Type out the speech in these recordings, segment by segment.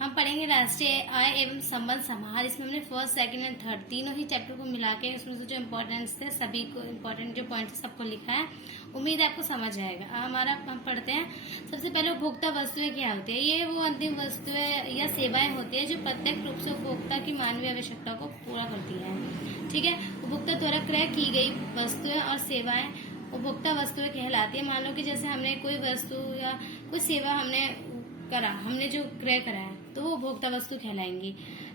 हम पढ़ेंगे राष्ट्रीय आय एवं संबंध समाहार। इसमें हमने फर्स्ट, सेकंड एंड थर्ड तीनों ही चैप्टर को मिला के उसमें से जो इम्पोर्टेंस थे सभी को इम्पोर्टेंट जो पॉइंट सबको लिखा है। उम्मीद है आपको समझ आएगा। हमारा हम पढ़ते हैं। सबसे पहले उपभोक्ता वस्तुएं क्या होती है। ये वो अंतिम वस्तुएं या सेवाएं होती है जो प्रत्यक्ष रूप से उपभोक्ता की मानवीय आवश्यकता को पूरा करती है। ठीक है। उपभोक्ता द्वारा क्रय की गई वस्तुएं और सेवाएं उपभोक्ता वस्तुएं कहलाती है। मान लो कि जैसे हमने कोई वस्तु या कोई सेवा हमने जो क्रय करा है तो वो उपभोक्ता वस्तु कहलाएंगी।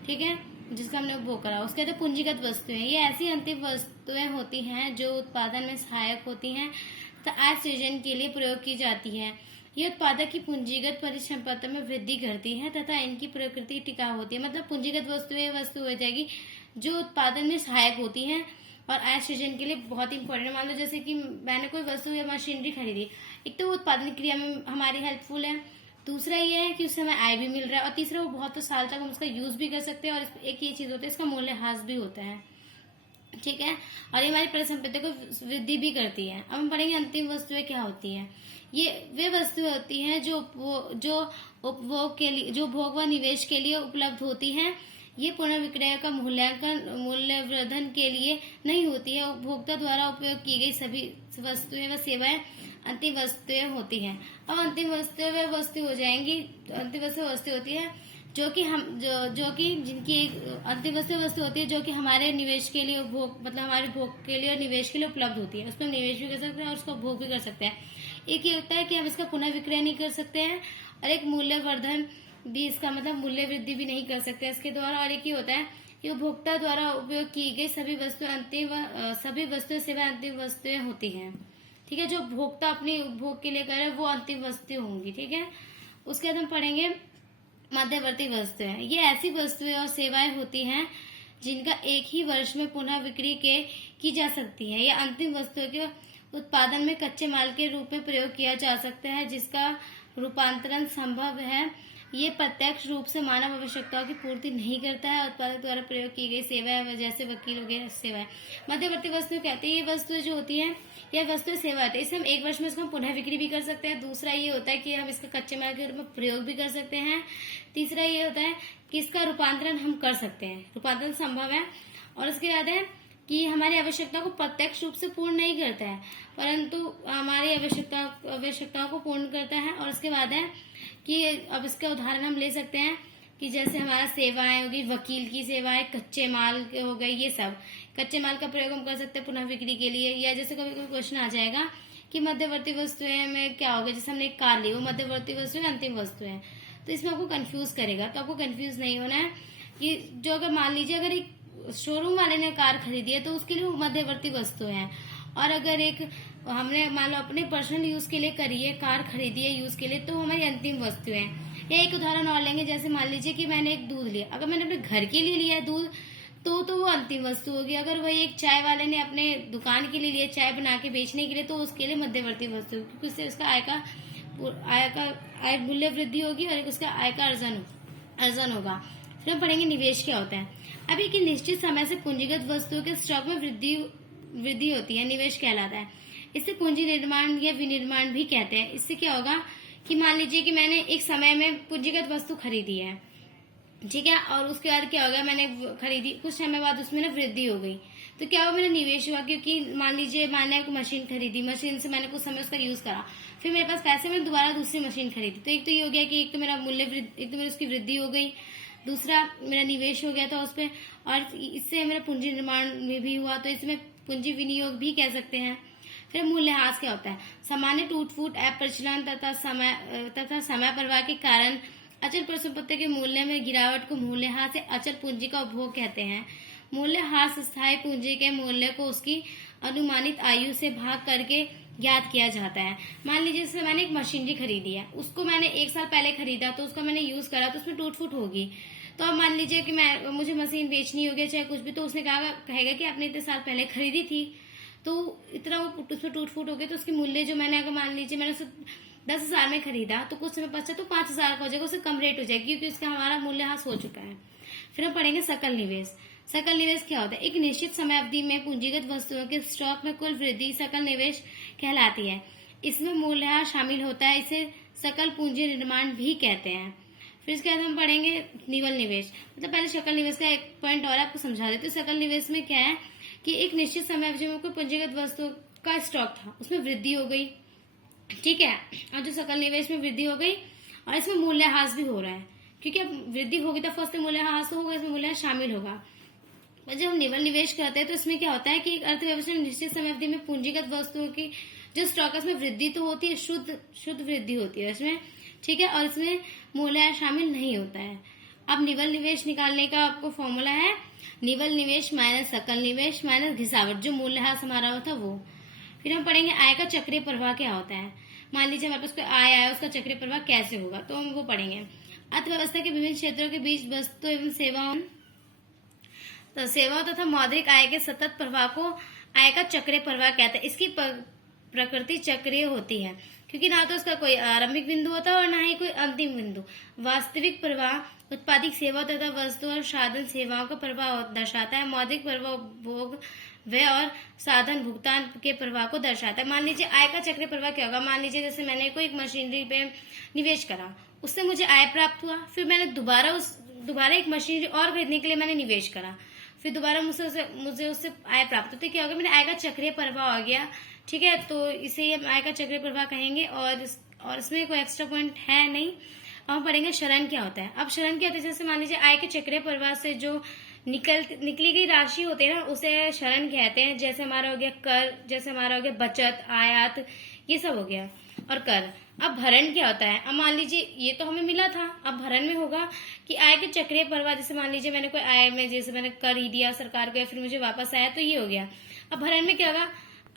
ठीक है, जिसका हमने उपभोग करा। उसके बाद पूंजीगत वस्तुएं, ये ऐसी अंतिम वस्तुएं होती हैं जो उत्पादन में सहायक होती हैं तथा आय सृजन के लिए प्रयोग की जाती है। ये उत्पादक की पूंजीगत परिसंपत्ति में वृद्धि करती है तथा इनकी प्रकृति टिकाऊ होती है। मतलब पूंजीगत वस्तुएं वस्तु हो जाएगी जो उत्पादन में सहायक होती हैं और आय सृजन के लिए बहुत इंपॉर्टेंट। मान लो जैसे कि मैंने कोई वस्तु या मशीनरी खरीदी, एक तो वो उत्पादन क्रिया में हमारी हेल्पफुल है, दूसरा ये है कि उससे हमें आय भी मिल रहा है, और तीसरा वो बहुत साल तक हम उसका यूज भी कर सकते हैं। और एक ये चीज होती है इसका मूल्यह्रास भी होता है। ठीक है, और ये हमारी परिसंपत्ति को वृद्धि भी करती है। अब हम पढ़ेंगे अंतिम वस्तुएं क्या होती हैं। ये वे वस्तुएं होती हैं जो उपभोग के लिए, जो भोग व निवेश के लिए उपलब्ध होती हैं। ये पुनर्विक्रय का मूल्यवर्धन के लिए नहीं होती है। उपभोक्ता द्वारा उपयोग की गई सभी वस्तुएं व सेवाएं अंतिम वस्तुएं होती हैं। अब अंतिम वस्तुएं व वस्तु हो जाएंगी। अंतिम वस्तु होती है जो कि जिनकी अंतिम वस्तु होती है जो कि हमारे निवेश के लिए उपभोग, मतलब हमारे भोग के लिए और निवेश के लिए उपलब्ध होती है। उसमें निवेश भी कर सकते हैं और उसका उपभोग भी कर सकते हैं। एक ये होता है कि हम इसका पुनः विक्रय नहीं कर सकते हैं, और एक मूल्यवर्धन भी, इसका मतलब मूल्य वृद्धि भी नहीं कर सकते इसके द्वारा। और एक ये होता है कि उपभोक्ता द्वारा उपयोग की गई सभी वस्तुएं सेवा अंतिम वस्तुएं होती हैं। ठीक है, जो उपभोक्ता अपने उपभोग के लिए करे वो अंतिम वस्तु होंगी। ठीक है, उसके बाद हम पढ़ेंगे मध्यवर्ती वस्तुएं। ये ऐसी वस्तुएं और सेवाएं होती हैं जिनका एक ही वर्ष में पुनः बिक्री की जा सकती है। यह अंतिम वस्तुओं के उत्पादन में कच्चे माल के रूप में प्रयोग किया जा सकता है जिसका रूपांतरण संभव है। ये प्रत्यक्ष रूप से मानव आवश्यकताओं की पूर्ति नहीं करता है। उत्पादक द्वारा प्रयोग की गई सेवाएं जैसे वकील वगैरह सेवाएं मध्यवर्ती वस्तु कहते हैं। ये वस्तुएं जो होती हैं, यह वस्तुएं सेवा होती है। इसे हम एक वर्ष में इसको पुनः बिक्री भी कर सकते हैं। दूसरा ये होता है कि हम इसका कच्चे माल के रूप में प्रयोग भी कर सकते हैं। तीसरा ये होता है कि इसका रूपांतरण हम कर सकते हैं, रूपांतरण संभव है। और उसके बाद है कि हमारी आवश्यकता को प्रत्यक्ष रूप से पूर्ण नहीं करता है, परंतु हमारी आवश्यकताओं को पूर्ण करता है। और उसके बाद है कि अब इसका उदाहरण हम ले सकते हैं कि जैसे हमारा सेवाएं होगी, वकील की सेवाएं, कच्चे माल हो गए, ये सब कच्चे माल का प्रयोग हम कर सकते हैं पुनः बिक्री के लिए। या जैसे कभी कोई क्वेश्चन आ जाएगा कि मध्यवर्ती वस्तुएं में क्या होगा, जैसे हमने एक कार ली, वो मध्यवर्ती वस्तुएं अंतिम वस्तुएं, तो इसमें आपको कंफ्यूज करेगा। तो आपको कंफ्यूज नहीं होना है कि जो अगर मान लीजिए अगर एक शोरूम वाले ने कार खरीदी है तो उसके लिए वो मध्यवर्ती वस्तु है। और अगर एक हमने मान लो अपने पर्सनल यूज के लिए करी है, कार खरीदी है यूज के लिए, तो हमारी अंतिम वस्तु है। या एक उदाहरण और लेंगे, जैसे मान लीजिए कि मैंने एक दूध लिया, अगर मैंने अपने घर के लिए लिया है दूध तो वो अंतिम वस्तु होगी। अगर वही एक चाय वाले ने अपने दुकान के लिए लिया, चाय बना के बेचने के लिए, तो उसके लिए मध्यवर्ती वस्तु, क्योंकि उससे उसका आय मूल्य वृद्धि होगी और एक उसका आय का अर्जन होगा। फिर हम पढ़ेंगे निवेश क्या होता है। अभी कि निश्चित समय से पूंजीगत वस्तुओं के स्टॉक में वृद्धि होती है, निवेश कहलाता है। इससे पूंजी निर्माण या विनिर्माण भी कहते हैं। इससे क्या होगा कि मान लीजिए कि मैंने एक समय में पूंजीगत वस्तु खरीदी है, ठीक है, और उसके बाद क्या होगा, मैंने खरीदी, कुछ समय बाद उसमें ना वृद्धि हो गई, तो क्या हुआ, मेरा निवेश हुआ। क्योंकि मान लीजिए मैंने मशीन खरीदी, मशीन से मैंने कुछ समय उसका यूज करा, फिर मेरे पास पैसे, मैंने दोबारा दूसरी मशीन खरीदी, तो एक तो ये हो गया कि एक तो मेरी उसकी वृद्धि हो गई, दूसरा मेरा निवेश हो गया था उस पर, और इससे मेरा पूंजी निर्माण में भी हुआ, तो इसमें पूंजी विनियोग भी कह सकते हैं। फिर मूल्यह्रास क्या होता है। सामान्य टूट फूट, प्रचलन तथा समय प्रवाह के कारण अचल परिसंपत्ति के मूल्य में गिरावट को मूल्यह्रास या अचल पूंजी का उपभोग कहते हैं। मूल्यह्रास स्थायी पूंजी के मूल्य को उसकी अनुमानित आयु से भाग करके ज्ञात किया जाता है। मान लीजिए जैसे मैंने एक मशीनरी खरीदी है, उसको मैंने एक साल पहले खरीदा, तो उसका मैंने यूज करा, तो उसमें टूट फूट होगी। तो अब मान लीजिए कि मुझे मशीन बेचनी होगी चाहे कुछ भी, तो उसने कहेगा कि आपने इतने साल पहले खरीदी थी, तो इतना उसमें टूट फूट हो गई, तो उसकी मूल्य जो मैंने, अगर मान लीजिए मैंने उसे 10,000 में खरीदा, तो कुछ समय पश्चात तो 5,000 का हो जाएगा, उससे कम रेट हो जाएगी, क्योंकि उसका हमारा मूल्यह्रास हो चुका है। फिर हम पढ़ेंगे सकल निवेश। सकल निवेश क्या होता है। एक निश्चित समय अवधि में पूंजीगत वस्तुओं के स्टॉक में कुल वृद्धि सकल निवेश कहलाती है। इसमें मूल्यह्रास शामिल होता है, इसे सकल पूंजी निर्माण भी कहते हैं। फिर इसके बाद हम पढ़ेंगे निवल निवेश। मतलब पहले सकल निवेश का एक पॉइंट और आपको समझा देते हैं। सकल निवेश में क्या है कि एक निश्चित समय अवधि में कोई पूंजीगत वस्तु का स्टॉक था, उसमें वृद्धि हो गई, ठीक है, और जो सकल निवेश में वृद्धि हो गई और इसमें मूल्यह्रास भी हो रहा है, क्योंकि अब वृद्धि होगी तो फर्स्ट में मूल्यह्रास तो होगा, इसमें मूल्यह्रास शामिल होगा। जब हम निवल निवेश करते हैं तो इसमें क्या होता है कि एक अर्थव्यवस्था में निश्चित समय अवधि में पूंजीगत वस्तुओं की जो स्टॉक है उसमें वृद्धि तो होती है, शुद्ध वृद्धि होती है इसमें, ठीक है, और इसमें मूल्य शामिल नहीं होता है। अब निवल निवेश निकालने का आपको फॉर्मूला है निवल निवेश माइनस सकल निवेश माइनस घिसावट, जो मूल्यह्रास हमारा हुआ था वो। फिर हम पढ़ेंगे आय का चक्रीय प्रवाह क्या होता है। मान लीजिए हमारे पास कोई आय आया, उसका चक्रीय प्रवाह कैसे होगा, तो हम वो पढ़ेंगे। अर्थव्यवस्था के विभिन्न क्षेत्रों के बीच वस्तु एवं सेवाओं तो सेवा तथा मौद्रिक आय के सतत प्रवाह को आय का चक्रीय प्रवाह कहते हैं। इसकी प्रकृति चक्रीय होती है, क्योंकि ना तो उसका कोई आरंभिक बिंदु होता है और ना ही कोई अंतिम बिंदु। वास्तविक प्रवाह उत्पादित सेवा तथा वस्तु और साधन सेवाओं का प्रवाह दर्शाता है। मौद्रिक प्रवाह भोग व्यय और साधन भुगतान के प्रवाह को दर्शाता है। मान लीजिए आय का चक्रीय प्रवाह क्या होगा। मान लीजिए जैसे मैंने कोई एक मशीनरी पे निवेश करा, उससे मुझे आय प्राप्त हुआ, फिर मैंने दोबारा एक मशीनरी और खरीदने के लिए मैंने निवेश करा, फिर दोबारा मुझे उससे आय प्राप्त होती, क्या होगा, मेरे आय का चक्रीय प्रवाह हो गया, ठीक है। तो इसे हम आय का चक्रीय प्रवाह कहेंगे और इसमें कोई एक्स्ट्रा पॉइंट है नहीं। अब हम पढ़ेंगे शरण क्या होता है। अब शरण क्या होता है, जैसे मान लीजिए आय के चक्रीय प्रवाह से जो निकली गई राशि होती है ना, उसे शरण कहते हैं। जैसे हमारा हो गया कर, जैसे हमारा हो गया बचत, आयात, ये सब हो गया, और कर। अब भरण क्या होता है। अब मान लीजिए ये तो हमें मिला था, अब भरण में होगा कि आय के चक्रीय प्रवाह, जैसे मान लीजिए मैंने कोई आय में जैसे मैंने कर ही दिया सरकार को, फिर मुझे वापस आया, तो ये हो गया। अब भरण में क्या होगा,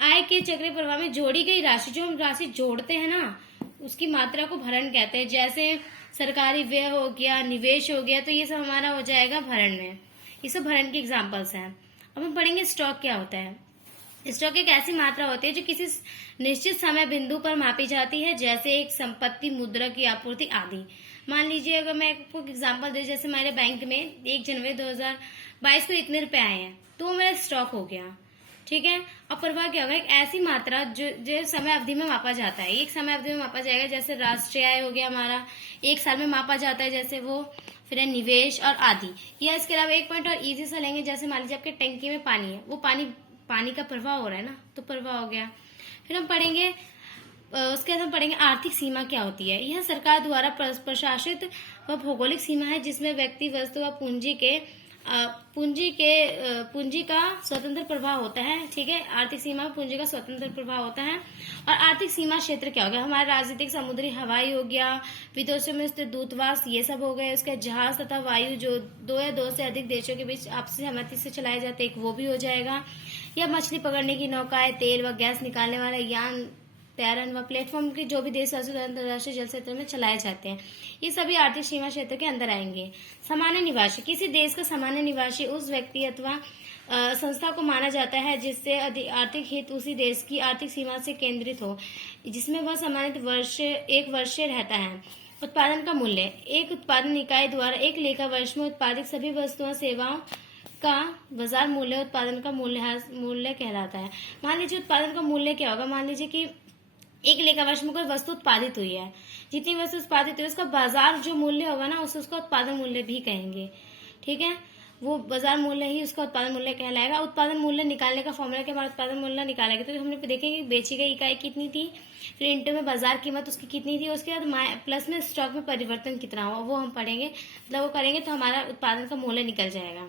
आय के चक्रीय प्रवाह में जोड़ी गई राशि, जो हम राशि जोड़ते हैं ना, उसकी मात्रा को भरण कहते हैं। जैसे सरकारी व्यय हो गया, निवेश हो गया, तो ये सब हमारा हो जाएगा भरण में। ये सब भरण के एग्जाम्पल्स हैं। अब हम पढ़ेंगे स्टॉक क्या होता है। स्टॉक एक ऐसी मात्रा होती है जो किसी निश्चित समय बिंदु पर मापी जाती है, जैसे एक संपत्ति, मुद्रा की आपूर्ति आदि। मान लीजिए अगर मैं आपको एग्जांपल दूं, जैसे हमारे बैंक में 1 जनवरी 2022 को इतने रुपए आए हैं, तो वो मेरा स्टॉक हो गया, ठीक है। और प्रवाह क्या होगा, एक ऐसी मात्रा जो समय अवधि में मापा जाता है, एक समय अवधि में मापा जाएगा। जैसे राष्ट्रीय आय हो गया हमारा, 1 साल में मापा जाता है, जैसे वो। फिर है निवेश और आदि। या इसके अलावा एक पॉइंट और इजी सा लेंगे, जैसे मान लीजिए आपके टंकी में पानी है, वो पानी का प्रवाह हो रहा है ना, तो प्रवाह हो गया। फिर हम पढ़ेंगे उसके बाद हम पढ़ेंगे आर्थिक सीमा क्या होती है। यह सरकार द्वारा प्रशासित व भौगोलिक सीमा है, जिसमें व्यक्ति, वस्तु व पूंजी का स्वतंत्र प्रवाह होता है, ठीक है। आर्थिक सीमा पूंजी का स्वतंत्र प्रवाह होता है। और आर्थिक सीमा क्षेत्र क्या हो गया, हमारा राजनीतिक, समुद्री, हवाई हो गया, विदेशों में स्थित दूतावास, ये सब हो गए। उसके जहाज तथा वायु, जो 2 या 2 से अधिक देशों के बीच आपसी सहमति से चलाए जाते हैं, वो भी हो जाएगा। या मछली पकड़ने की नौकाएं, तेल व गैस निकालने वाले यान, तैरन व प्लेटफॉर्म के जो भी देशवासी अंतर्राष्ट्रीय जल क्षेत्र में चलाए जाते हैं, ये सभी आर्थिक सीमा क्षेत्र के अंदर आएंगे। सामान्य निवासी, किसी देश का सामान्य निवासी उस व्यक्ति अथवा संस्था को माना जाता है जिससे आर्थिक हित उसी देश की आर्थिक सीमा से केंद्रित हो, जिसमें वह सामान्य एक वर्षीय रहता है। उत्पादन का मूल्य, एक उत्पादन इकाई द्वारा एक लेखा वर्ष में उत्पादित सभी वस्तुओं सेवाओं का बाजार मूल्य उत्पादन का मूल्य कहलाता है। मान लीजिए उत्पादन का मूल्य क्या होगा, मान लीजिए कि एक लेखा वर्ष में कोई वस्तु उत्पादित हुई है, जितनी वस्तु उत्पादित हुई है उसका बाजार जो मूल्य होगा ना, उसका उत्पादन मूल्य भी कहेंगे, ठीक है। वो बाजार मूल्य ही उसका उत्पादन मूल्य कहलाएगा। उत्पादन मूल्य निकालने का फॉर्मूला के बाद उत्पादन मूल्य निकालेगा, तो हमने देखेंगे बेची गई इकाई कितनी थी, फिर इंटू में बाजार कीमत उसकी कितनी थी, उसके बाद प्लस में स्टॉक में परिवर्तन कितना हुआ, वो हम पढ़ेंगे, मतलब वो करेंगे तो हमारा उत्पादन का मूल्य निकल जाएगा।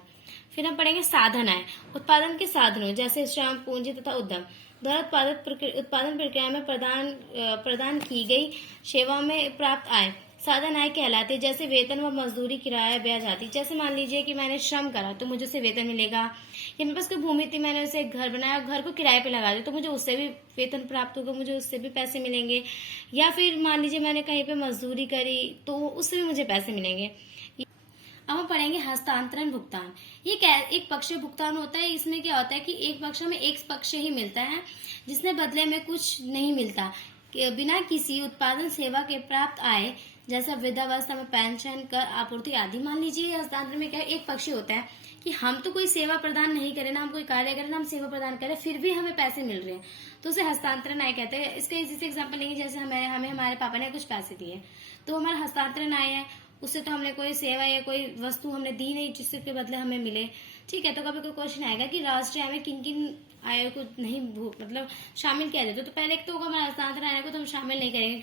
फिर हम पढ़ेंगे साधन आय, उत्पादन के साधनों जैसे श्रम, पूंजी तथा उद्यम द्वारा उत्पादन प्रक्रिया में प्रदान की गई सेवाओं में प्राप्त आय साधन आय कहलाती है। जैसे वेतन व मजदूरी, किराया, ब्याज आदि। जैसे मान लीजिए कि मैंने श्रम करा तो मुझे उससे वेतन मिलेगा, या मेरे पास कोई भूमि थी, मैंने उसे घर बनाया, घर को किराए पे लगा दिया, तो मुझे उससे भी वेतन प्राप्त होगा, मुझे उससे भी पैसे मिलेंगे। या फिर मान लीजिए मैंने कहीं पे मजदूरी करी तो उससे भी मुझे पैसे मिलेंगे। अब हम पढ़ेंगे हस्तांतरण भुगतान। ये एक पक्षीय भुगतान होता है। इसमें क्या होता है कि एक पक्ष में एक पक्ष ही मिलता है, जिसमें बदले में कुछ नहीं मिलता, बिना किसी उत्पादन सेवा के प्राप्त आय, जैसे वृद्धावस्था में पेंशन, कर, आपूर्ति आदि। मान लीजिए हस्तांतरण में क्या एक पक्षी होता है कि हम तो कोई सेवा प्रदान नहीं करें ना, हम कोई कार्य करें ना, हम सेवा प्रदान करें, फिर भी हमें पैसे मिल रहे हैं, तो उसे हस्तांतरण आय कहते हैं। इसका इसी से एग्जाम्पल लेंगे, जैसे हमें हमारे पापा ने कुछ पैसे दिए तो हमारा हस्तांतरण आय है। उससे तो हमने कोई सेवा या कोई वस्तु हमने दी नहीं जिसके बदले हमें मिले। ठीक है, तो कभी कोई क्वेश्चन आएगा कि राष्ट्रीय आय में किन किन आयों को नहीं मतलब शामिल किया जाता, तो पहले एक तो होगा हमारा हस्तांतरण आय को तो हम शामिल नहीं करेंगे,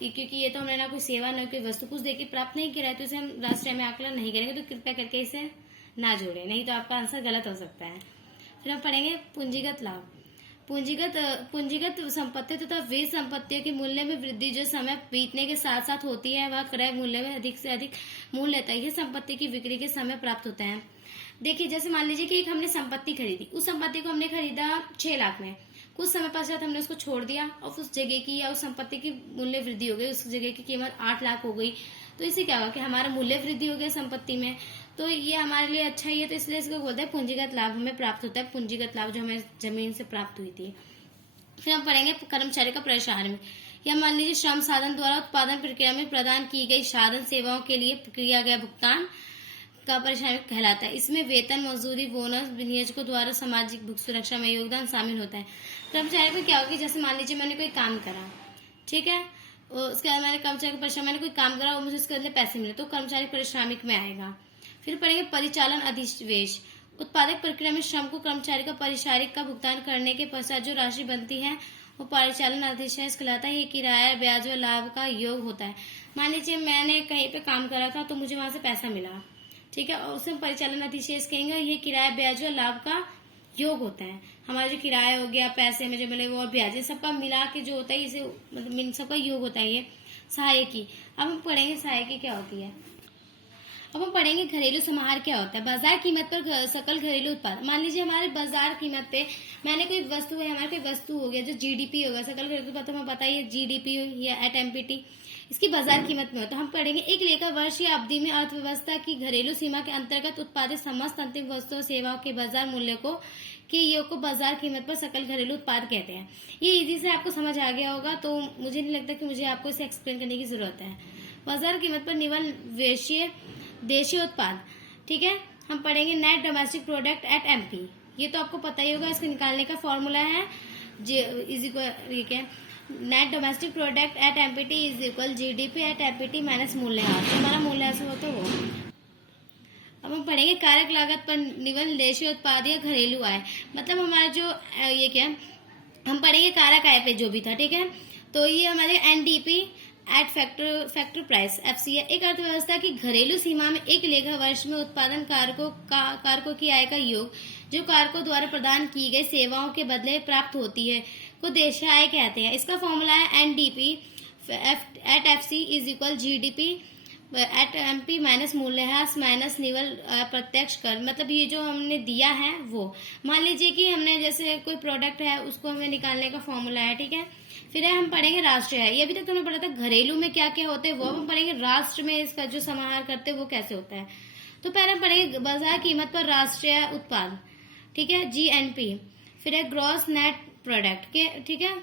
क्योंकि ये तो हमने ना कोई सेवा ना कोई वस्तु कुछ देके प्राप्त नहीं किया है, तो इसे हम राष्ट्रीय आय में आकलन नहीं करेंगे। तो कृपया करके इसे ना जोड़े, नहीं तो आपका आंसर गलत हो सकता है। फिर हम पढ़ेंगे पूंजीगत लाभ। पूंजीगत संपत्ति तथा वे संपत्तियों के मूल्य में वृद्धि जो समय बीतने के साथ साथ होती है, वह क्रय मूल्य में अधिक से अधिक मूल्य लेता है। यह संपत्ति की बिक्री के समय प्राप्त होता है। देखिए, जैसे मान लीजिए कि एक हमने संपत्ति खरीदी, उस संपत्ति को हमने खरीदा 6 लाख में, कुछ समय पश्चात हमने उसको छोड़ दिया और उस जगह की या उस संपत्ति की मूल्य वृद्धि हो गई, उस जगह की कीमत 8 लाख हो गई, तो इससे क्या होगा कि हमारा मूल्य वृद्धि हो गया संपत्ति में, तो ये हमारे लिए अच्छा ही है, तो इसलिए इसको बोलते हैं पूंजीगत लाभ हमें प्राप्त होता है, पूंजीगत लाभ जो हमें जमीन से प्राप्त हुई थी। फिर हम पढ़ेंगे कर्मचारी का प्रशासन। या मान लीजिए श्रम साधन द्वारा उत्पादन प्रक्रिया में प्रदान की गई साधन सेवाओं के लिए किया गया भुगतान का परिश्रम कहलाता है। इसमें वेतन, मजदूरी, बोनस, नियोजकों द्वारा सामाजिक सुरक्षा में योगदान शामिल होता है। कर्मचारी में क्या होगा, जैसे मान लीजिए मैंने कोई काम करा, ठीक है, उसके बाद मैंने कर्मचारी का परिश्रम, मैंने कोई काम करा और मुझे उसके बदले पैसे मिले, तो कर्मचारी पारिश्रमिक में आएगा। फिर पढ़ेंगे परिचालन अधिशेष। उत्पादक प्रक्रिया में श्रम को कर्मचारी का पारिश्रमिक का भुगतान करने के पश्चात जो राशि बनती है वो परिचालन अधिशेष कहलाता है। ये किराया, ब्याज और लाभ का योग होता है। मान लीजिए मैंने कहीं पे काम करा था तो मुझे वहां से पैसा मिला, ठीक है, और उसमें परिचालन अधिशेष कहेंगे। ये किराया, ब्याज और लाभ का योग होता है। हमारा जो किराया हो गया, पैसे में जो मिले वो, और ब्याज, सबका मिला के जो होता है, इसे मतलब सबका योग होता है ये सहायकी। अब हम पढ़ेंगे सहायकी क्या होती है। अब हम पढ़ेंगे घरेलू समाहार क्या होता है। बाजार कीमत पर सकल घरेलू उत्पाद। मान लीजिए हमारे बाजार कीमत पे मैंने कोई वस्तु है, हमारे कोई वस्तु हो गया जो जीडीपी होगा, सकल घरेलू उत्पाद, हमें पता है जीडीपी या एट एमपीटी, इसकी बाजार कीमत में हो, तो हम पढ़ेंगे एक लेखा वर्ष या अवधि में अर्थव्यवस्था की घरेलू सीमा के अंतर्गत उत्पादित समस्त अंतिम वस्तुओं सेवाओं के बाजार मूल्य के योग को बाजार कीमत पर सकल घरेलू उत्पाद कहते हैं। ये इजी से आपको समझ आ गया होगा, तो मुझे नहीं लगता कि मुझे आपको इसे एक्सप्लेन करने की जरूरत है। बाजार कीमत पर निवल वैश्य देशीय उत्पाद, ठीक है। हम पढ़ेंगे net domestic product at MP. ये तो आपको पता ही होगा, इसको निकालने का फॉर्मूला है net domestic product at empty is equal GDP at empty minus मूल्यह्रास। हमारा मूल्यह्रास हो तो वो। अब हम पढ़ेंगे कारक लागत पर निवल देशीय उत्पाद या घरेलू आय। मतलब हमारा जो ये क्या, हम पढ़ेंगे कारक आय पे जो भी था, ठीक है। तो ये हमारे NDP at factor price FCA एक अर्थव्यवस्था की घरेलू सीमा में एक लेखा वर्ष में उत्पादन कारकों की आय का योग जो कारकों द्वारा प्रदान की गई सेवाओं के बदले प्राप्त होती है को देशीय आय कहते हैं। इसका फॉर्मूला है NDP at FC is equal GDP at MP minus मूल्यह्रास माइनस निवल प्रत्यक्ष कर। मतलब ये जो हमने दिया है वो, मान लीजिए कि हमने जैसे कोई प्रोडक्ट है उसको हमें निकालने का फॉर्मूला है, ठीक है। फिर हम पढ़ेंगे राष्ट्रीय आय। ये अभी तक हमने पढ़ा था घरेलू में क्या क्या होते हैं, वो हम पढ़ेंगे राष्ट्र में इसका जो समाहार करते हैं वो कैसे होता है। तो पहले हम पढ़ेंगे बाजार कीमत पर राष्ट्रीय उत्पाद, ठीक है, जीएनपी। फिर है ग्रॉस नेट प्रोडक्ट के, ठीक है।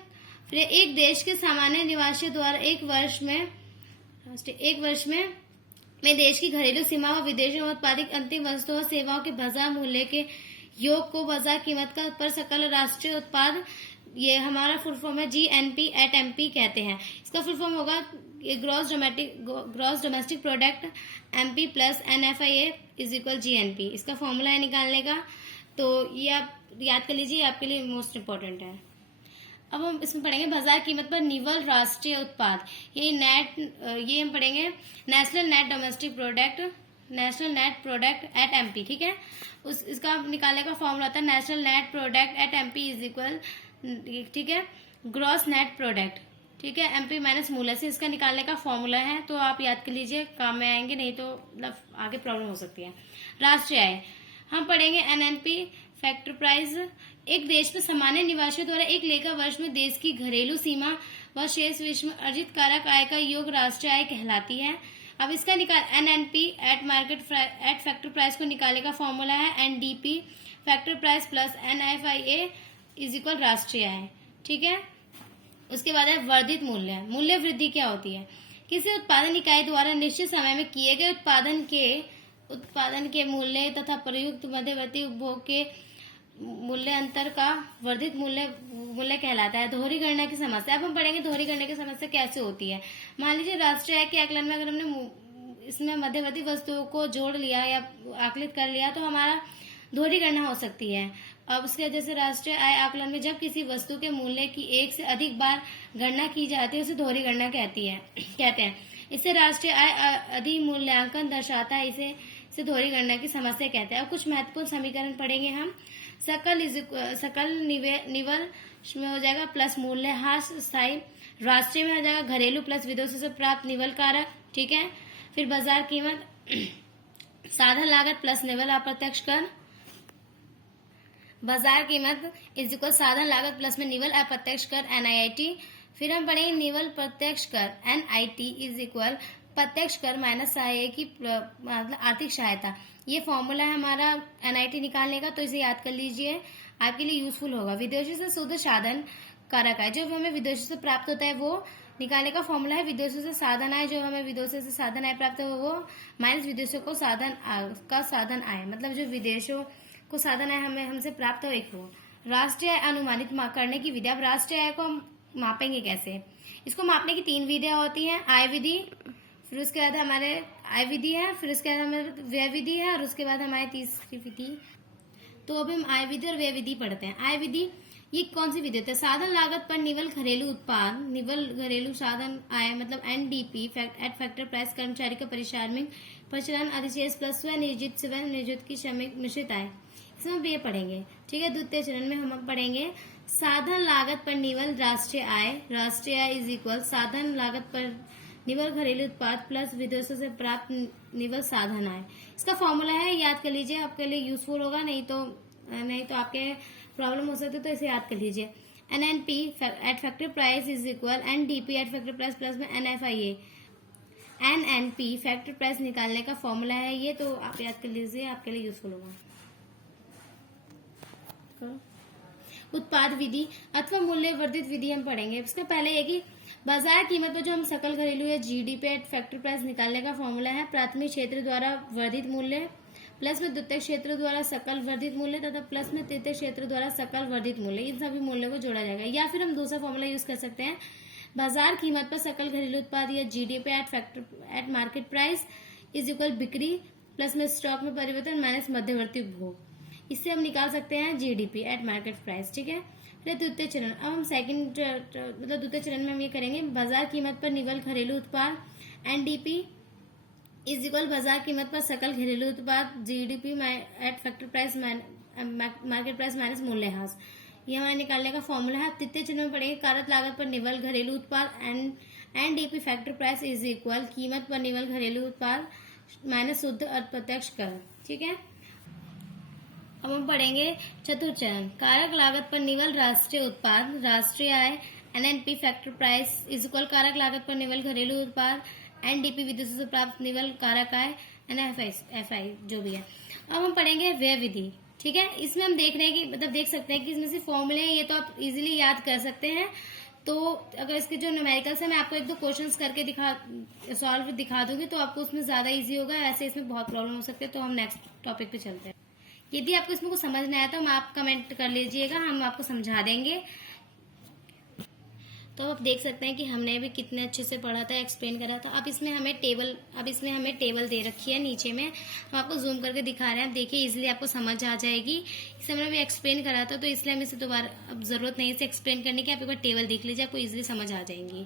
फिर एक देश के सामान्य निवासियों द्वारा एक वर्ष में देश की घरेलू सीमा व विदेशों में उत्पादित अंतिम वस्तुओं और सेवाओं के बाजार मूल्य के योग को बाजार कीमत का पर सकल राष्ट्रीय उत्पाद, ये हमारा फुल फॉर्म है जीएनपी एट एमपी कहते हैं। इसका फुल फॉर्म होगा gross domestic product MP plus NFIA is equal GNP. इसका फॉर्मूला है निकालने का, तो ये आप याद कर लीजिए, आपके लिए मोस्ट इम्पोर्टेंट है। अब हम इसमें पढ़ेंगे बाजार कीमत पर निवल राष्ट्रीय उत्पाद। ये हम पढ़ेंगे national net product at MP, ठीक है। इसका निकालने का फॉर्मूला आता है national net product at MP is equal, ठीक है, ग्रॉस नेट प्रोडक्ट, ठीक है, एमपी माइनस मूल्य से इसका निकालने का फॉर्मूला है, तो आप याद कर लीजिए, काम में आएंगे, नहीं तो मतलब आगे प्रॉब्लम हो सकती है। राष्ट्रीय आय हम पढ़ेंगे एनएनपी फैक्टर प्राइस। एक देश में सामान्य निवासियों द्वारा एक लेखा वर्ष में देश की घरेलू सीमा व शेष विश्व में अर्जित कारक आय का योग राष्ट्रीय आय कहलाती है। अब इसका एनएनपी एट फैक्टर प्राइस को निकालने का फॉर्मूला है NDP factor price plus NFIA is equal राष्ट्रीय आय, ठीक है। उसके बाद है वर्धित मूल्य वृद्धि क्या होती है। किसी उत्पादन इकाई द्वारा निश्चित समय में किए गए उत्पादन के मूल्य तथा प्रयुक्त मध्यवर्ती उपभोग के मूल्य अंतर का वर्धित मूल्य कहलाता है। दोहरी गणना की समस्या। अब हम पढ़ेंगे दोहरी गणना की समस्या कैसे होती है। मान लीजिए राष्ट्रीय आय के आकलन में अगर हमने इसमें मध्यवर्ती वस्तुओं को जोड़ लिया या आकलित कर लिया तो हमारा दोहरी गणना हो सकती है। अब उसके जैसे राष्ट्रीय आय आकलन में जब किसी वस्तु के मूल्य की एक से अधिक बार गणना की जाती है उसे दोहरी गणना कहते हैं। इससे राष्ट्रीय आय अधिमूल्यांकन दर्शाता है, इसे दोहरी गणना की समस्या कहते हैं। अब कुछ महत्वपूर्ण समीकरण पढ़ेंगे हम। सकल निवल में हो जाएगा प्लस मूल्यह्रास स्थायी, राष्ट्रीय में हो जाएगा घरेलू प्लस विदेशों से प्राप्त निवल कारक, ठीक है। फिर बाजार कीमत साधन लागत प्लस निवल अप्रत्यक्ष कर, बाजार कीमत इज इक्वल साधन लागत प्लस में निवल अप्रत्यक्ष कर NIIT। फिर हम पढ़ेंगे निवल प्रत्यक्ष कर NIT इज इक्वल प्रत्यक्ष कर माइनस सहायक की मतलब आर्थिक सहायता। ये फॉर्मूला है हमारा NIT निकालने का, तो इसे याद कर लीजिए, आपके लिए यूजफुल होगा। विदेशों से शुद्ध साधन कारक है, जो हमें विदेशों से प्राप्त होता है वो निकालने का फॉर्मूला है। विदेशों से साधन आय, जो हमें विदेशों से साधन आय प्राप्त हो वो माइनस विदेशों को साधन आय, मतलब जो विदेशों को साधन आय हमें हमसे प्राप्त हो एक हो। राष्ट्रीय आय अनुमानित करने की विधि। अब राष्ट्रीय आय को हम मापेंगे कैसे? इसको मापने की 3 विधियां होती हैं। आय विधि, फिर उसके बाद हमारे आय विधि है, फिर उसके बाद हमारे व्यय विधि है, और उसके बाद हमारी तीसरी विधि। तो अभी हम आय विधि और व्यय विधि पढ़ते हैं। आय विधि ये कौन सी विधि होती है? साधन लागत पर निवल घरेलू उत्पाद, निवल घरेलू साधन आय मतलब NDP एट फैक्टर प्राइस, कर्मचारी का परिश्रमिक प्रचलन अधिशेष प्लस स्वनिर्जित की श्रमिक मिश्रित आय। इसमें हम ये पढ़ेंगे, ठीक है। द्वितीय चरण में हम पढ़ेंगे साधन लागत पर निवल राष्ट्रीय आय। राष्ट्रीय आय इज इक्वल साधन लागत पर निवल घरेलू उत्पाद प्लस विदेशों से प्राप्त निवल साधन आय। इसका फॉर्मूला है, याद कर लीजिए, आपके लिए यूजफुल होगा, नहीं तो आपके प्रॉब्लम हो सकती है, तो इसे याद कर लीजिए। NNP eight factor price is equal NDP eight factor price plus में NFIA। NNP फैक्टर प्राइस निकालने का फॉर्मूला है ये, तो आप याद कर लीजिए, आपके लिए यूजफुल होगा। उत्पाद विधि अथवा मूल्य वर्धित विधि हम पढ़ेंगे। इसका पहले ये कि बाजार कीमत पर जो हम सकल घरेलू या GDP एट फैक्टर प्राइस निकालने का फॉर्मूला है प्राथमिक क्षेत्र द्वारा वर्धित मूल्य प्लस में द्वितीय क्षेत्र द्वारा सकल वर्धित मूल्य तथा प्लस में तृतीय क्षेत्र द्वारा सकल वर्धित मूल्य, इन सभी मूल्यों को जोड़ा जाएगा। या फिर हम दूसरा फॉर्मूला यूज कर सकते हैं, बाजार कीमत पर सकल घरेलू उत्पाद या GDP eight market price is equal बिक्री प्लस में स्टॉक में परिवर्तन माइनस मध्यवर्ती उपभोग। इससे हम निकाल सकते हैं GDP एट मार्केट प्राइस, ठीक है। फिर द्वितीय चरण, अब हम द्वितीय चरण में हम ये करेंगे बाजार कीमत पर निवल घरेलू उत्पाद NDP इज इक्वल बाजार कीमत पर सकल घरेलू उत्पाद GDP eight factor price market price minus मूल्यह्रास। ये हमारे निकालने का फॉर्मूला है। तृतीय चरण में पढ़ेंगे कारक लागत पर निवल घरेलू उत्पाद NDP factor price is equal कीमत पर निवल घरेलू उत्पाद माइनस शुद्ध अप्रत्यक्ष कर, ठीक है। अब हम पढ़ेंगे चतुर्थ चरण, कारक लागत पर निवल राष्ट्रीय उत्पाद राष्ट्रीय आय NNP factor price is equal कारक लागत पर निवल घरेलू उत्पाद NDP विदेशों से प्राप्त निवल कारक आय NFI जो भी है। अब हम पढ़ेंगे व्यय विधि, ठीक है। इसमें हम देख रहे हैं कि मतलब देख सकते हैं कि इसमें से फॉर्मूले हैं, ये तो आप इजीली याद कर सकते हैं। तो अगर इसके जो न्यूमेरिकल्स है मैं आपको 1-2 क्वेश्चंस करके सॉल्व दिखा दूंगी तो आपको उसमें ज्यादा इजी होगा, ऐसे इसमें बहुत प्रॉब्लम हो सकते हैं। तो हम नेक्स्ट टॉपिक पे चलते हैं। यदि आपको इसमें कुछ समझ नहीं आया तो आप कमेंट कर लीजिएगा, हम आपको समझा देंगे। तो आप देख सकते हैं कि हमने भी कितने अच्छे से पढ़ा था, एक्सप्लेन करा था। अब इसमें हमें टेबल दे रखी है नीचे में, हम आपको जूम करके दिखा रहे हैं। आप देखिए इजीली आपको समझ आ जाएगी। इसे हमने भी एक्सप्लेन करा था, तो इसलिए हमें इसे दोबारा अब जरूरत नहीं है इसे एक्सप्लेन करने की। आप एक बार टेबल देख लीजिए, आपको इजीली समझ आ जाएंगी।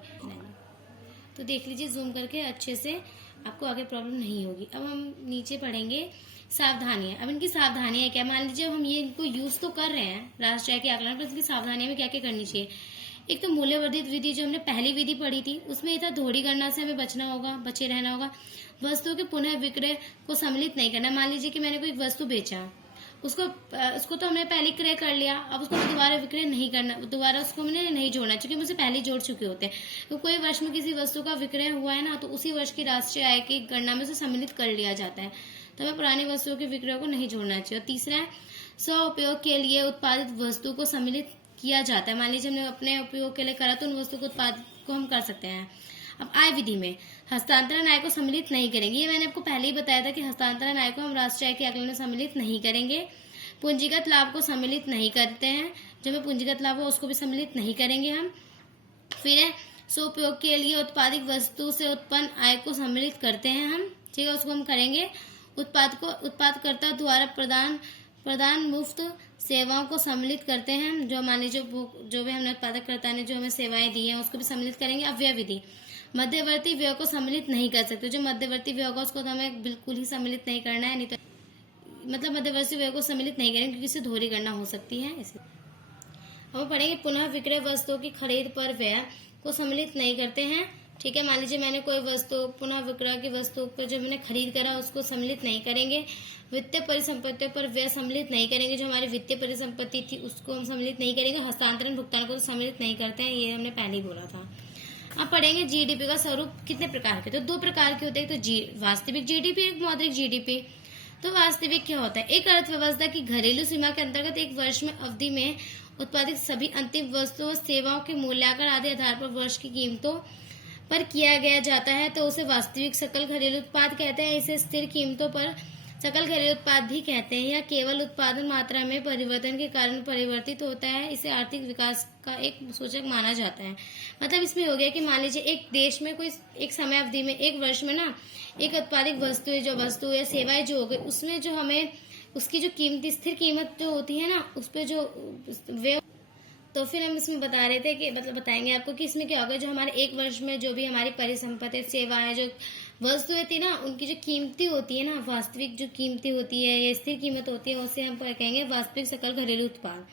तो देख लीजिए जूम करके अच्छे से, आपको आगे प्रॉब्लम नहीं होगी। अब हम नीचे पढ़ेंगे सावधानियां। अब इनकी सावधानियां क्या, मान लीजिए हम ये इनको यूज तो कर रहे हैं राष्ट्रीय के आकलन पर, इसकी सावधानियां में क्या क्या करनी चाहिए। एक तो मूल्यवर्धित विधि जो हमने पहली विधि पढ़ी थी उसमें ये था दोहरी गणना से हमें बचे रहना होगा। वस्तुओं के पुनः विक्रय को सम्मिलित नहीं करना। मान लीजिए कि मैंने कोई वस्तु बेचा, उसको तो हमने पहले क्रय कर लिया, अब उसको दोबारा विक्रय नहीं करना, दोबारा उसको हमने नहीं जोड़ना, क्योंकि मुझे पहले जोड़ चुके होते हैं। तो कोई वर्ष में किसी वस्तु का विक्रय हुआ है ना, तो उसी वर्ष की राष्ट्रीय आय की गणना में से सम्मिलित कर लिया जाता है। तो हमें पुरानी वस्तुओं के विक्रय को नहीं जोड़ना चाहिए। और तीसरा है स्व उपयोग के लिए उत्पादित वस्तु को सम्मिलित किया जाता है। मान लीजिए हमने अपने उपयोग के लिए करा तो उन वस्तु को उत्पाद को हम कर सकते हैं। अब आय विधि में हस्तांतरण आय को सम्मिलित नहीं करेंगे। ये मैंने आपको पहले ही बताया था कि हस्तांतरण आय को हम राष्ट्रीय आय के आकलन में सम्मिलित नहीं करेंगे। पूंजीगत लाभ को सम्मिलित नहीं करते हैं, जो में पूंजीगत लाभ हो उसको भी सम्मिलित नहीं करेंगे हम। फिर है स्वउपयोग के लिए उत्पादित वस्तु से उत्पन्न आय को सम्मिलित करते हैं हम, ठीक है, उसको हम करेंगे। उत्पादकर्ता द्वारा प्रदान मुफ्त सेवाओं को सम्मिलित करते हैं। जो मान लीजिए जो भी हमने उत्पादकर्ता ने जो हमें सेवाएं दी हैं उसको भी सम्मिलित करेंगे। अव्यय विधि, मध्यवर्ती व्यय को सम्मिलित नहीं कर सकते। जो मध्यवर्ती व्यय होगा उसको तो हमें बिल्कुल ही सम्मिलित नहीं करना है, नहीं तो मतलब मध्यवर्ती व्यय को सम्मिलित नहीं करेंगे क्योंकि इससे दोहरी गणना हो सकती है। इसे हम पढ़ेंगे। पुनः विक्रय वस्तुओं की खरीद पर व्यय को सम्मिलित नहीं करते हैं। ठीक है, मान लीजिए मैंने कोई वस्तु पुनः विक्रय की वस्तु पर जो मैंने खरीद करा उसको सम्मिलित नहीं करेंगे। वित्तीय परिसंपत्तियों पर व्यय सम्मिलित नहीं करेंगे। जो हमारी वित्तीय परिसंपत्ति थी उसको हम सम्मिलित नहीं करेंगे। हस्तांतरण भुगतान को तो सम्मिलित नहीं करते हैं, ये हमने पहले ही बोला था। अब पढ़ेंगे जीडीपी का स्वरूप कितने प्रकार के, तो 2 प्रकार के होते हैं। तो वास्तविक जीडीपी, एक मौद्रिक जीडीपी। तो वास्तविक क्या होता है? एक अर्थव्यवस्था की घरेलू सीमा के अंतर्गत एक वर्ष में अवधि में उत्पादित सभी अंतिम वस्तुओं सेवाओं के मूल्यांकन आदि आधार पर वर्ष की कीमतों पर किया गया जाता है, तो उसे वास्तविक सकल घरेलू उत्पाद कहते हैं। इसे स्थिर कीमतों पर सकल घरेलू उत्पाद भी कहते हैं। यह केवल उत्पादन मात्रा में परिवर्तन के कारण परिवर्तित होता है। इसे आर्थिक विकास का एक सूचक माना जाता है। मतलब इसमें हो गया कि मान लीजिए एक देश में कोई एक समय अवधि में, एक वर्ष में ना, एक उत्पादित वस्तु या सेवाएं जो हो गई उसमें जो हमें उसकी जो कीमत, स्थिर कीमत जो होती है ना, उस पर जो वे, तो फिर हम इसमें बता रहे थे कि मतलब बताएंगे आपको कि इसमें क्या होगा। जो हमारे एक वर्ष में जो भी हमारी परिसंपत्ति, सेवाएं, जो वस्तुएं थी ना, उनकी जो कीमती होती है ना, वास्तविक जो कीमती होती है या स्थिर कीमत होती है, उसे हम कहेंगे वास्तविक सकल घरेलू उत्पाद।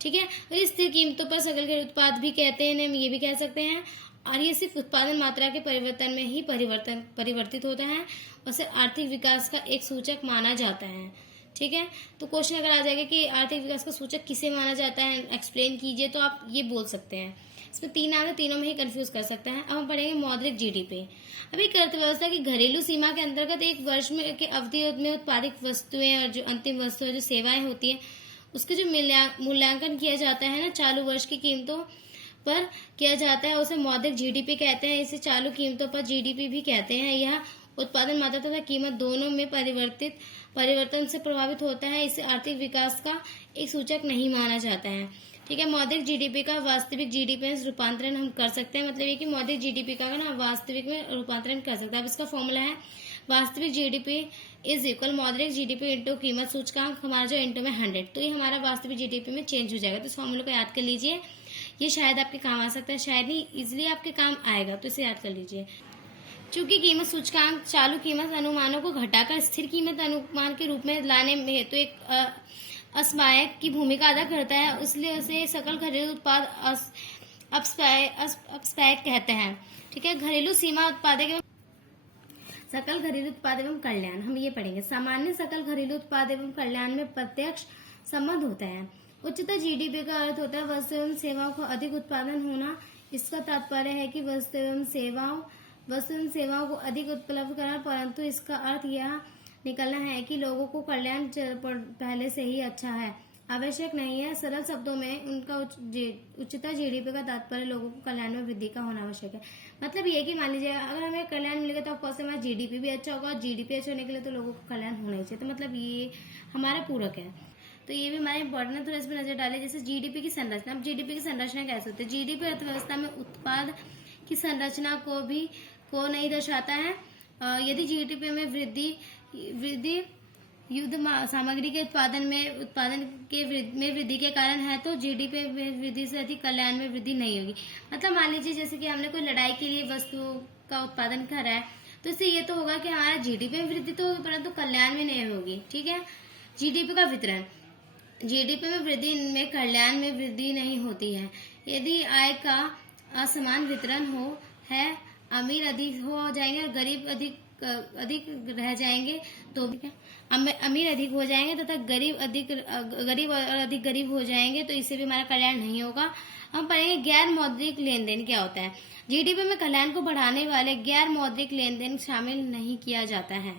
ठीक है, और इस स्थिर कीमतों पर सकल घरेलू उत्पाद भी कहते हैं, हम ये भी कह सकते हैं। और ये सिर्फ उत्पादन मात्रा के परिवर्तन में ही परिवर्तित होता है और इसे आर्थिक विकास का एक सूचक माना जाता है। ठीक है, तो क्वेश्चन अगर आ जाएगा कि आर्थिक विकास का सूचक किसे माना जाता है, एक्सप्लेन कीजिए, तो आप ये बोल सकते हैं। इसमें 3 नाम है, तीनों में ही कंफ्यूज कर सकते हैं। अब हम पढ़ेंगे मौद्रिक जीडीपी। अब एक अर्थव्यवस्था की घरेलू सीमा के अंतर्गत एक वर्ष में के अवधि में उत्पादित वस्तुएं और जो अंतिम वस्तुएं, जो सेवाएं होती है, उसके जो मूल्यांकन किया जाता है ना, चालू वर्ष की कीमतों पर किया जाता है, उसे मौद्रिक जीडीपी कहते हैं। इसे चालू कीमतों पर जीडीपी भी कहते हैं। यह उत्पादन मात्रा तथा कीमत दोनों में परिवर्तन से प्रभावित होता है। इसे आर्थिक विकास का एक सूचक नहीं माना जाता है। ठीक है, मौद्रिक जीडीपी का वास्तविक जीडीपी में रूपांतरण हम कर सकते हैं। मतलब ये कि मौद्रिक जीडीपी का ना वास्तविक में रूपांतरण कर सकते हैं। अब इसका फॉर्मूला है वास्तविक जीडीपी इज इक्वल मौद्रिक जीडीपी इंटू कीमत सूचकांक, हमारा जो इंटू में 100, तो ये हमारा वास्तविक जीडीपी में चेंज हो जाएगा। तो इस फॉर्मूले को याद कर लीजिए, ये शायद आपके काम आ सकता है, शायद नहीं, इजिली आपके काम आएगा, तो इसे याद कर लीजिए। चूंकि कीमत सूचकांक चालू कीमत अनुमानों को घटाकर स्थिर कीमत अनुमान के रूप में लाने में तो एक असमायक की भूमिका अदा करता है, इसलिए उसे सकल घरेलू उत्पाद अपस्पायक कहते हैं। ठीक है, घरेलू सीमा उत्पादक सकल घरेलू उत्पाद एवं कल्याण, हम ये पढ़ेंगे। सामान्य सकल घरेलू उत्पाद एवं कल्याण में प्रत्यक्ष संबंध होता है। उच्चतर जीडीपी का अर्थ होता है वस्तु एवं सेवाओं का अधिक उत्पादन होना। इसका तात्पर्य है कि वस्तु एवं सेवाओं को अधिक उपलब्ध करना, परंतु इसका अर्थ यह निकलना है कि लोगों को कल्याण पहले से ही अच्छा है, आवश्यक नहीं है। सरल शब्दों में उनका उच्चतर जीडीपी का तात्पर्य लोगों को कल्याण में वृद्धि का होना आवश्यक है। मतलब ये कि मान लीजिए अगर हमें कल्याण मिलेगा तो ऑफकोर्स हमारा जीडीपी भी अच्छा होगा, और जीडीपी अच्छा होने के लिए तो लोगों को कल्याण होना ही चाहिए। तो मतलब ये हमारा पूरक है, तो ये भी हमारे इंपॉर्टेंट है, थोड़ा इस पर नजर डालें। जैसे जीडीपी की संरचना, अब जीडीपी की संरचना कैसे होती है? जीडीपी अर्थव्यवस्था में उत्पाद की संरचना को नहीं दर्शाता है। यदि जीडीपी में वृद्धि युद्ध सामग्री के उत्पादन के वृद्धि के कारण है, तो जीडीपी में वृद्धि से अधिक कल्याण में वृद्धि नहीं होगी। मतलब मान लीजिए जैसे कि हमने कोई लड़ाई के लिए वस्तुओं का उत्पादन करा है, तो इससे ये तो होगा कि हमारा जीडीपी में वृद्धि तो होगी, परंतु कल्याण में नहीं होगी। ठीक है, जीडीपी का वितरण, जीडीपी में वृद्धि में कल्याण में वृद्धि नहीं होती है। यदि आय का असमान वितरण है, अमीर अधिक हो जाएंगे और गरीब अधिक रह जाएंगे, तो अमीर अधिक हो जाएंगे तथा गरीब और अधिक गरीब हो जाएंगे, तो इससे भी हमारा कल्याण नहीं होगा। हम पढ़ेंगे गैर मौद्रिक लेन देन क्या होता है। जीडीपी में कल्याण को बढ़ाने वाले गैर मौद्रिक लेन देन शामिल नहीं किया जाता है।